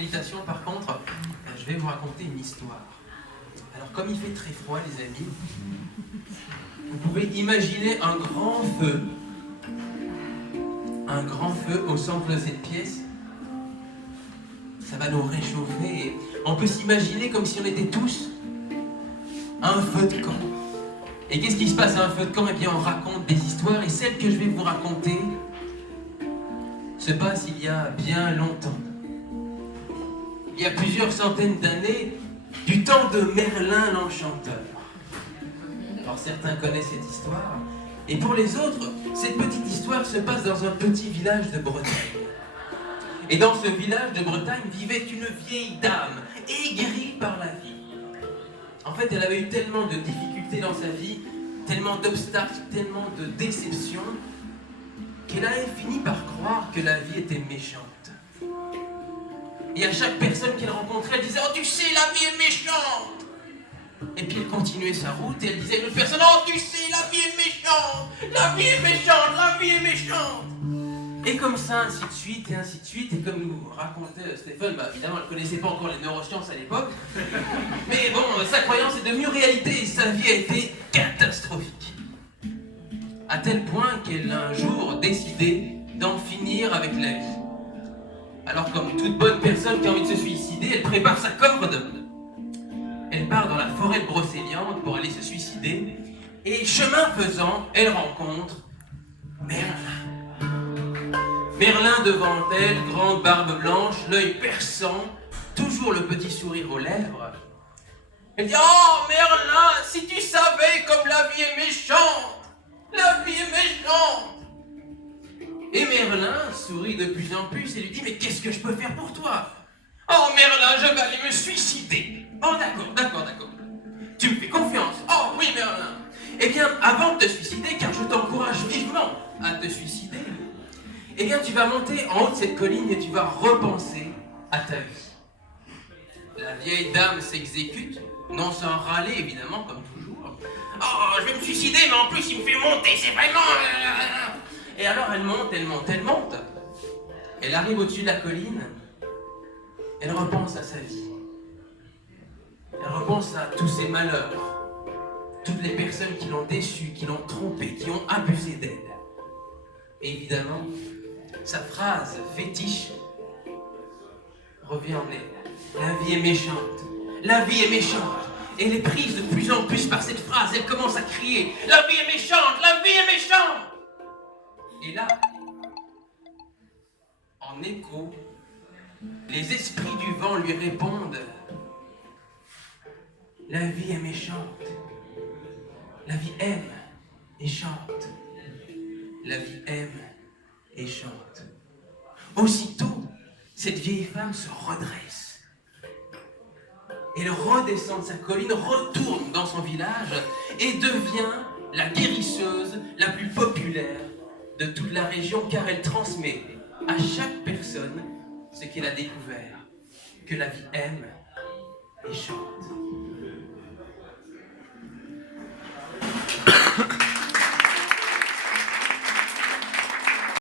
méditation, par contre, je vais vous raconter une histoire. Alors, comme il fait très froid, les amis, vous pouvez imaginer un grand feu au centre de cette pièce. Ça va nous réchauffer. Et on peut s'imaginer comme si on était tous à un feu de camp. Et qu'est-ce qui se passe à un feu de camp? Eh bien, on raconte des histoires. Et celle que je vais vous raconter se passe il y a bien longtemps. Il y a plusieurs centaines d'années, du temps de Merlin l'Enchanteur. Alors certains connaissent cette histoire, et pour les autres, cette petite histoire se passe dans un petit village de Bretagne. Et dans ce village de Bretagne vivait une vieille dame, aigrie par la vie. En fait, elle avait eu tellement de difficultés dans sa vie, tellement d'obstacles, tellement de déceptions, qu'elle avait fini par croire que la vie était méchante. Et à chaque personne qu'elle rencontrait, elle disait « Oh, tu sais, la vie est méchante !» Et puis elle continuait sa route et elle disait à une autre personne « Oh, tu sais, la vie est méchante! La vie est méchante! La vie est méchante !» Et comme ça, ainsi de suite, et ainsi de suite. Et comme nous racontait Stéphane, évidemment, elle ne connaissait pas encore les neurosciences à l'époque. Mais bon, sa croyance est devenue réalité et sa vie a été catastrophique. À tel point qu'elle a un jour décidé d'en finir avec la vie. Alors, comme toute bonne personne qui a envie de se suicider, elle prépare sa corde. Elle part dans la forêt de Brocéliande pour aller se suicider. Et chemin faisant, elle rencontre Merlin. Merlin devant elle, grande barbe blanche, l'œil perçant, toujours le petit sourire aux lèvres. Elle dit « Oh Merlin, si tu savais comme la vie est méchante! La vie est méchante !» Et Merlin sourit de plus en plus et lui dit « Mais qu'est-ce que je peux faire pour toi? »« Oh Merlin, je vais aller me suicider. »« Oh d'accord. Tu me fais confiance. »« Oh oui Merlin. » Eh bien, avant de te suicider, car je t'encourage vivement à te suicider, eh bien tu vas monter en haut de cette colline et tu vas repenser à ta vie. La vieille dame s'exécute, non sans râler évidemment comme toujours. « Oh, je vais me suicider, mais en plus il me fait monter, c'est vraiment... » Et alors elle monte. Elle arrive au-dessus de la colline. Elle repense à sa vie. Elle repense à tous ses malheurs. Toutes les personnes qui l'ont déçue, qui l'ont trompée, qui ont abusé d'elle. Et évidemment, sa phrase fétiche revient en elle. La vie est méchante. La vie est méchante. Et elle est prise de plus en plus par cette phrase. Elle commence à crier « La vie est méchante! La vie est méchante !» Et là, en écho, les esprits du vent lui répondent « La vie est méchante. La vie aime et chante. La vie aime et chante. » Aussitôt, cette vieille femme se redresse. Elle redescend de sa colline, retourne dans son village et devient la guérisseuse la plus populaire de toute la région, car elle transmet à chaque personne ce qu'elle a découvert, que la vie aime et chante.